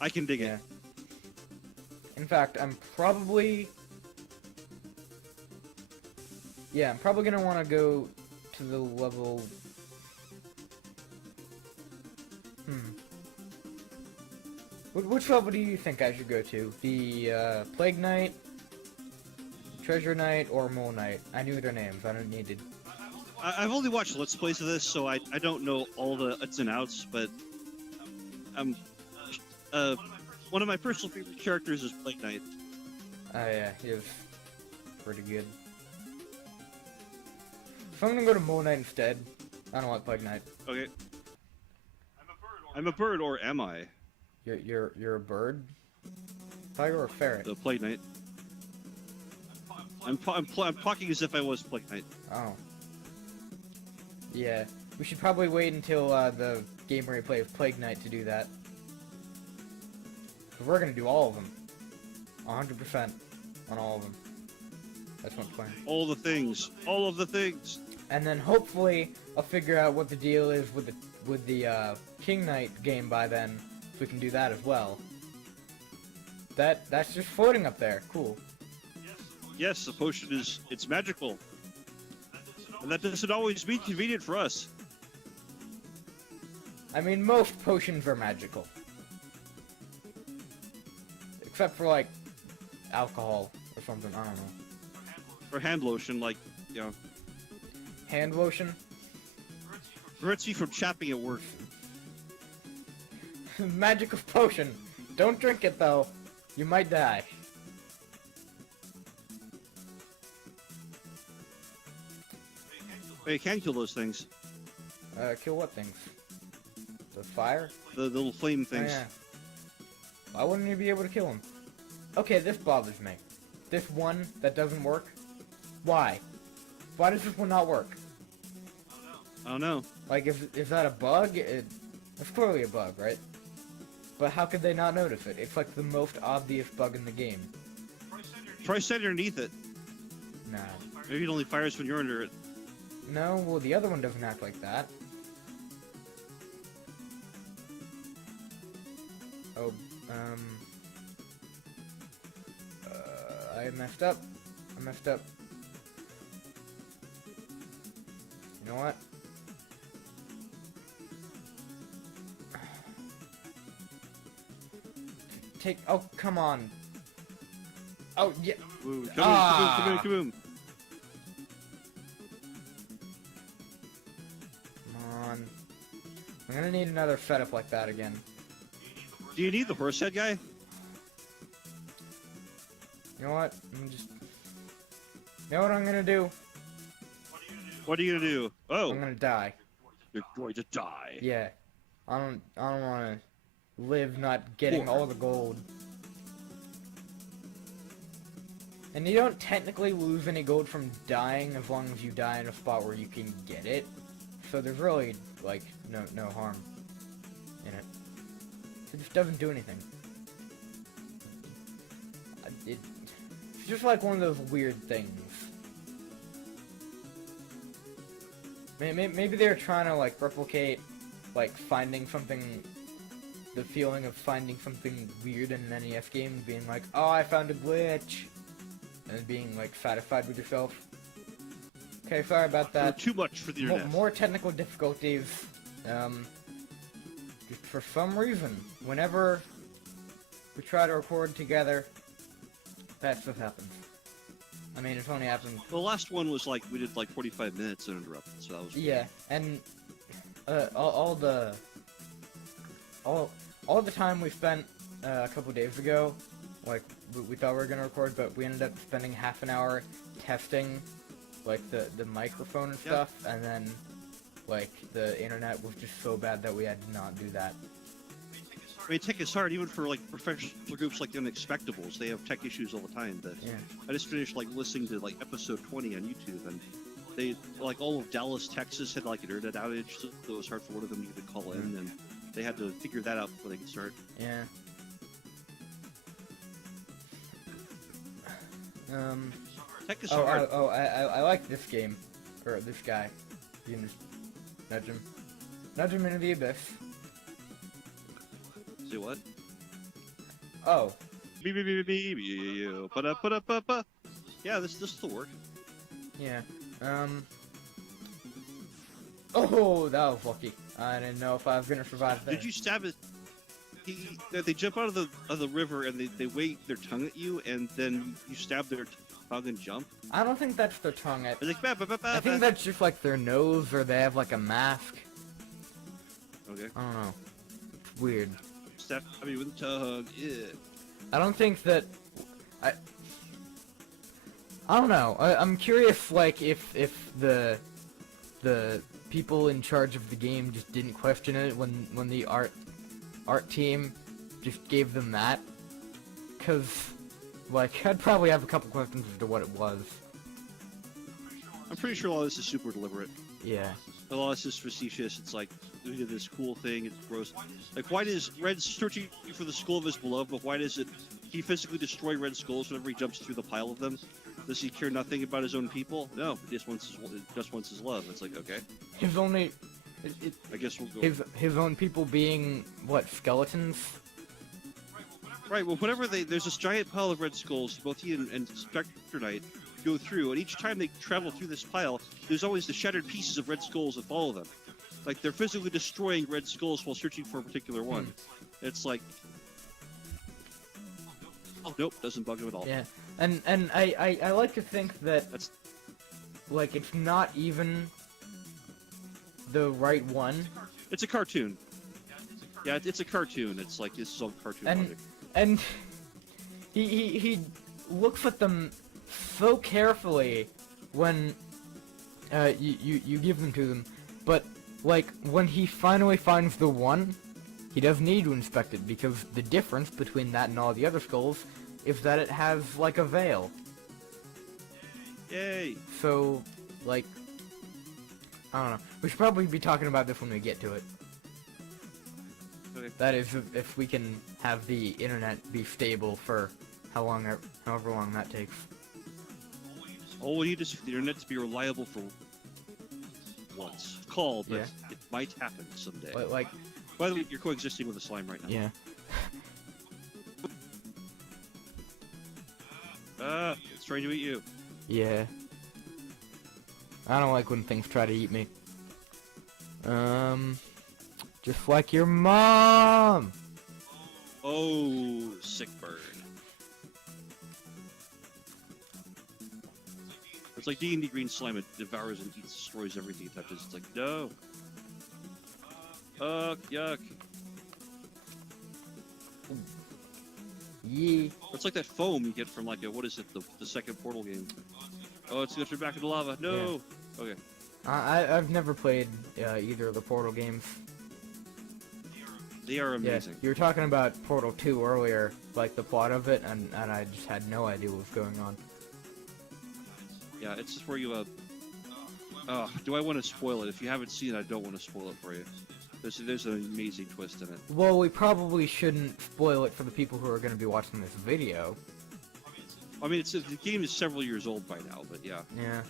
I can dig Yeah. it. In fact, I'm probably gonna want to go to the level. Which level do you think I should go to? The Plague Knight, Treasure Knight, or Mole Knight? I knew their names. I don't need to. I've only watched Let's Plays of this, so I don't know all the ins and outs, but one of my personal favorite characters is Plague Knight. Oh yeah, he was pretty good. If I'm gonna go to Mole Knight instead, I don't like Plague Knight. Okay. I'm a bird, or am I? You're a bird? I thought you were a ferret. The Plague Knight. I'm talking as if I was Plague Knight. Oh. Yeah, we should probably wait until the game replay of Plague Knight to do that. But we're gonna do all of them. 100% on all of them. That's what I'm playing. All the things. All of the things. And then hopefully I'll figure out what the deal is with the King Knight game by then, so we can do that as well. That's just floating up there. Cool. Yes, the potion it's magical. And that doesn't always be convenient for us. I mean, most potions are magical. Except for, like, alcohol or something, I don't know. For hand lotion, like, you know. Hand lotion? Prevents you from chapping at work. Magical potion. Don't drink it, though. You might die. But you can kill those things. Kill what things? The fire? The little flame things. Oh, yeah. Why wouldn't you be able to kill him? Okay, this bothers me. This one that doesn't work? Why? Why does this one not work? I don't know. Like, is that a bug? It's clearly a bug, right? But how could they not notice it? It's like the most obvious bug in the game. Try standing underneath it. Nah. Maybe it only fires when you're under it. No, well, the other one doesn't act like that. Oh, I messed up. I messed up. You know what? Oh, come on. Oh, yeah. Ooh, Ah. kaboom, kaboom, kaboom. Come on. I'm gonna need another setup like that again. Do you need the horse head guy? You know what? You know what I'm gonna do? What are you gonna do? Oh, I'm gonna die. you're going to die. Yeah. I don't wanna live not getting all the gold. And you don't technically lose any gold from dying as long as you die in a spot where you can get it. So there's really, like, no harm in it. It just doesn't do anything. It's just like one of those weird things. Maybe they're trying to, like, replicate, like, finding something, the feeling of finding something weird in an NES game, being like, oh, I found a glitch, and being, like, satisfied with yourself. Okay, sorry about that. Too much for the internet. More technical difficulties. Just for some reason, whenever we try to record together, that stuff happens. I mean, it's only happened. The last one was like, we did like 45 minutes uninterrupted, so that was... Yeah, and all the time we spent a couple days ago, like, we thought we were gonna record, but we ended up spending half an hour testing, like, the microphone and stuff, and then, like, the internet was just so bad that we had to not do that. I mean, tech is hard, even for, like, professional groups like the Unexpectables. They have tech issues all the time, but Yeah. I just finished, like, listening to, like, episode 20 on YouTube, and they, like, all of Dallas, Texas had, like, an internet outage, so it was hard for one of them to even call in, and they had to figure that out before they could start. Yeah. Tech is hard. I like this game, or this guy. You can just nudge him into the abyss. Say what? Oh. Yeah, this will work. Yeah. Oh, that was lucky. I didn't know if I was gonna survive there. Did you stab it? They jump out of the river and they wave their tongue at you, and then you stab their tongue and jump. I don't think that's their tongue. It's like, bah, bah, bah, bah, I think bah. that's just like their nose, or they have like a mask. Okay. I don't know. It's weird. Stab me with the tongue. Yeah. I don't think that. I don't know. I'm curious, like, if the people in charge of the game just didn't question it when the art team just gave them that, cause like I'd probably have a couple questions as to what it was. I'm pretty sure a lot of this is super deliberate. Yeah. A lot of this is facetious. It's like, we did this cool thing, it's gross. Like, why does Red searching for the skull of his beloved, but why does he physically destroy Red skulls whenever he jumps through the pile of them? Does he care nothing about his own people? No, he just wants his love. It's like, okay. His only... I guess we'll go. His own people being, what, skeletons? Right, well, whenever there's this giant pile of Red skulls, both he and Spectre Knight go through, and each time they travel through this pile, there's always the shattered pieces of Red skulls that follow them. Like, they're physically destroying Red skulls while searching for a particular one. It's like... Oh, nope, doesn't bug him at all. Yeah, and I like to think that, like, it's not even the right one. It's a cartoon. Yeah, it's a cartoon. It's like, this is all cartoon logic. And he looks at them so carefully when you give them to them, but like when he finally finds the one, he doesn't need to inspect it because the difference between that and all the other skulls is that it has like a veil. Yay! So, like, I don't know. We should probably be talking about this when we get to it. Okay. That is, if we can have the internet be stable for however long that takes. All we need is for the internet to be reliable for once. Call, but it might happen someday. Like, by the way, you're coexisting with a slime right now. Yeah. It's trying to eat you. Yeah. I don't like when things try to eat me. Just like your mom! Oh, sick burn. It's like D&D green slime. It devours and eats, destroys everything it touches. It's like, no. Yuck. Yeah. It's like that foam you get from, like, what is it, the second Portal game. Oh, it's gonna turn back into lava. No! Yeah. Okay. I've never played either of the Portal games. They are amazing. Yeah, you were talking about Portal 2 earlier, like the plot of it, and I just had no idea what was going on. Yeah, it's just where you, do I want to spoil it? If you haven't seen it, I don't want to spoil it for you. There's an amazing twist in it. Well, we probably shouldn't spoil it for the people who are going to be watching this video. I mean, the game is several years old by now, but yeah. Yeah.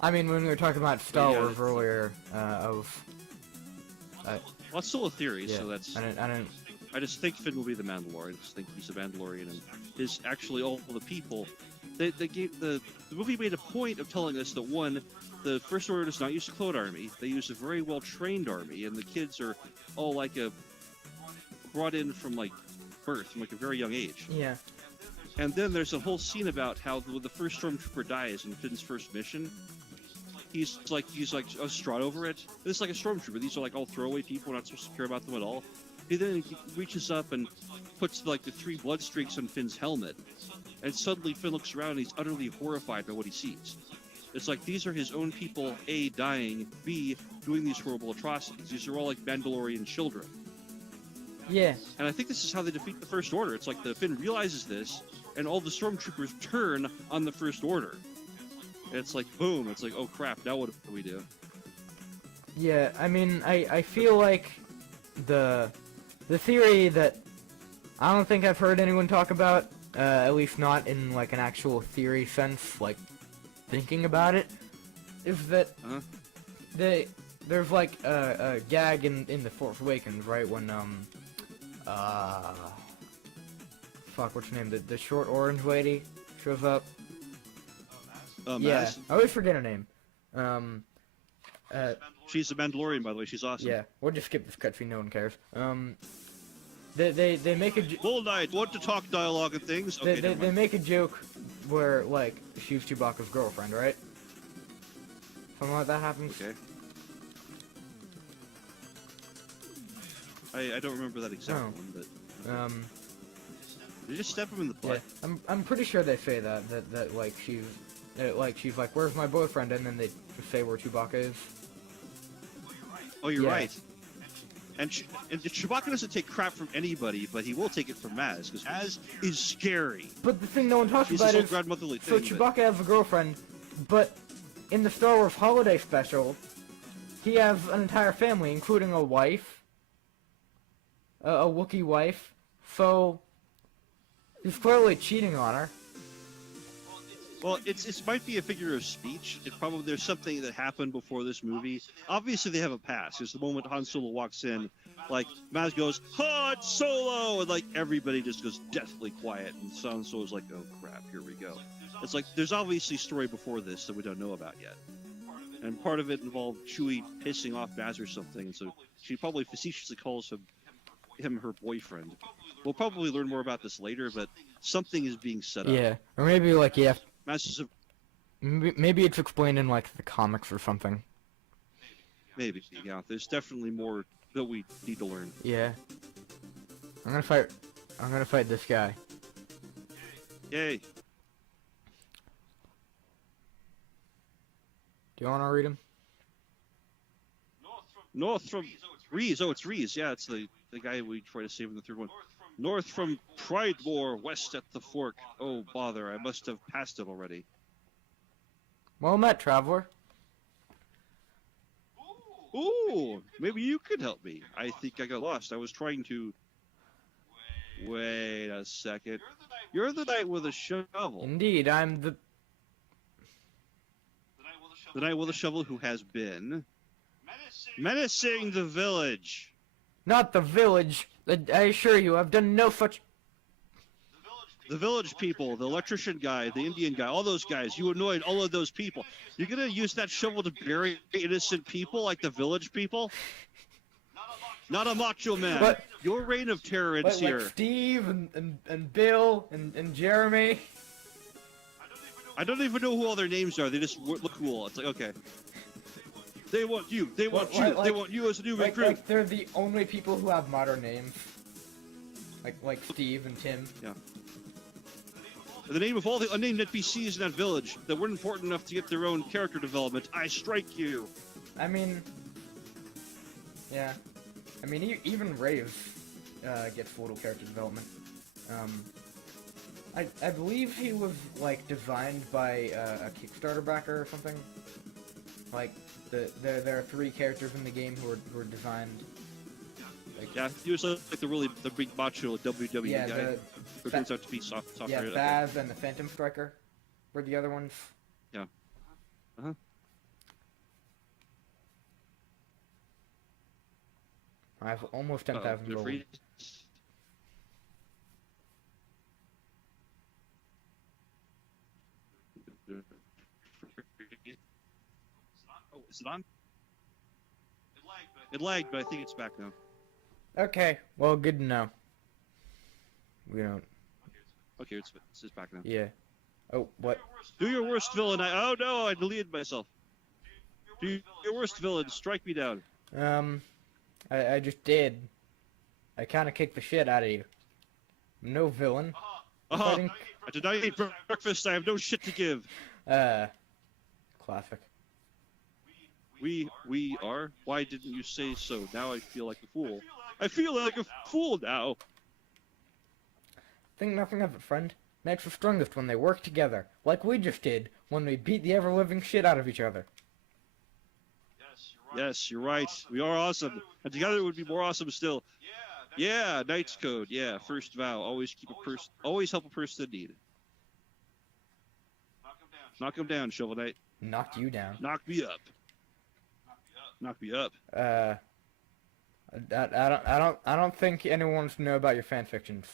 I mean, when we were talking about Star Wars earlier, well, it's still a theory, yeah, so that's... I just think Finn will be the Mandalorian. I just think he's a Mandalorian, and his actually all the people... The movie made a point of telling us that, one, the First Order does not use a clone army. They use a very well-trained army, and the kids are all, like, brought in from, like, birth, from, like, a very young age. Yeah. And then there's a whole scene about how when the first stormtrooper dies in Finn's first mission, he's like distraught over it. It's like a stormtrooper. These are like all throwaway people. We're not supposed to care about them at all. He then reaches up and puts like the 3 blood streaks on Finn's helmet, and suddenly Finn looks around and he's utterly horrified by what he sees. It's like these are his own people, A, dying, B, doing these horrible atrocities. These are all like Mandalorian children. Yeah. And I think this is how they defeat the First Order. It's like the Finn realizes this, and all the stormtroopers turn on the First Order. And it's like, boom, it's like, oh crap, now what do we do? Yeah, I mean, I feel like the theory that I don't think I've heard anyone talk about, at least not in like an actual theory sense, like thinking about it, is that there's like a gag in The Force Awakens, right, when Fuck, what's her name? The short orange lady shows up. Yeah, Maz? I always forget her name. She's a Mandalorian, by the way. She's awesome. Yeah, we'll just skip this cutscene. No one cares. They make a Bull Knight, want to talk dialogue and things? Okay, they make a joke where like she's Chewbacca's girlfriend, right? Something like that happens. Okay. I don't remember that exact one, but did you just step him in the butt? Yeah, I'm pretty sure they say that like she's like, where's my boyfriend? And then they just say where Chewbacca is. Oh, you're right. And Chewbacca doesn't take crap from anybody, but he will take it from Maz, because Maz is scary. But the thing no one talks He's about this is, old grandmotherly so thing, Chewbacca has a girlfriend, but in the Star Wars Holiday Special, he has an entire family, including a wife, a Wookiee wife, so he's clearly cheating on her. Well, it might be a figure of speech. It probably there's something that happened before this movie. Obviously, they have a past. Because the moment Han Solo walks in, like Maz goes Han Solo, and like everybody just goes deathly quiet, and Han Solo's like, oh crap, here we go. It's like there's obviously story before this that we don't know about yet, and part of it involved Chewie pissing off Maz or something, and so she probably facetiously calls him her boyfriend. We'll probably learn more about this later, but something is being set up. Yeah, or maybe like Maybe it's explained in like the comics or something. Maybe, yeah. There's definitely more that we need to learn. Yeah. I'm gonna fight this guy. Yay. Do you wanna read him? North from Reese. Oh, it's Reese. Yeah, it's the guy we try to save in the third one. North from Pridemore, west at the fork. Oh, bother. I must have passed it already. Well met, traveler. Ooh, maybe you could help me. I think I got lost. I was trying to... Wait a second. You're the knight with a shovel. Indeed, I'm the knight with a shovel who has been... menacing the village. Not the village. I assure you, I've done no such... The village people, the electrician guy, the Indian guy, all those guys, you annoyed all of those people. You're gonna use that shovel to bury innocent people like the village people? Not a macho man. What? Your reign of terror ends here. Like Steve and Bill and Jeremy. I don't even know who all their names are. They just look cool. It's like, okay. They want you. They want you. They want you as a new recruit. Like they're the only people who have modern names. Like Steve and Tim. Yeah. In the name of all the unnamed NPCs in that village that weren't important enough to get their own character development, I strike you. I mean, yeah. I mean, even Rave gets little character development. I believe he was like designed by a Kickstarter backer or something. Like there are 3 characters in the game who are designed. Like, yeah, he was like the big macho WWE yeah, guy. Who turns out to be soft. Yeah, Baz and the Phantom Striker were the other ones. Yeah. Uh-huh. I have almost 10,000 gold. Oh, is it on? It lagged, but I think it's back now. Okay, well, good to know. We don't... Okay, it's back now. Yeah. Oh, what? Do your worst, villain. Oh no, I deleted myself. Do your worst, villain. Strike me down. I just did. I kind of kicked the shit out of you. I'm no villain. I did not eat breakfast. I have no shit to give. Classic. We are? Why didn't you say so? Now I feel like a fool. I feel like a fool now. Think nothing of it, friend. Knights are strongest when they work together, like we just did when we beat the ever-living shit out of each other. Yes, you're right. We are awesome, and together it would be more awesome still. Yeah, Knight's Code. Yeah, first vow: always always help a person in need. Knock him down, Shovel Knight. Knocked you down. Knock me up. Knock me up. I don't think anyone wants to know about your fan fictions.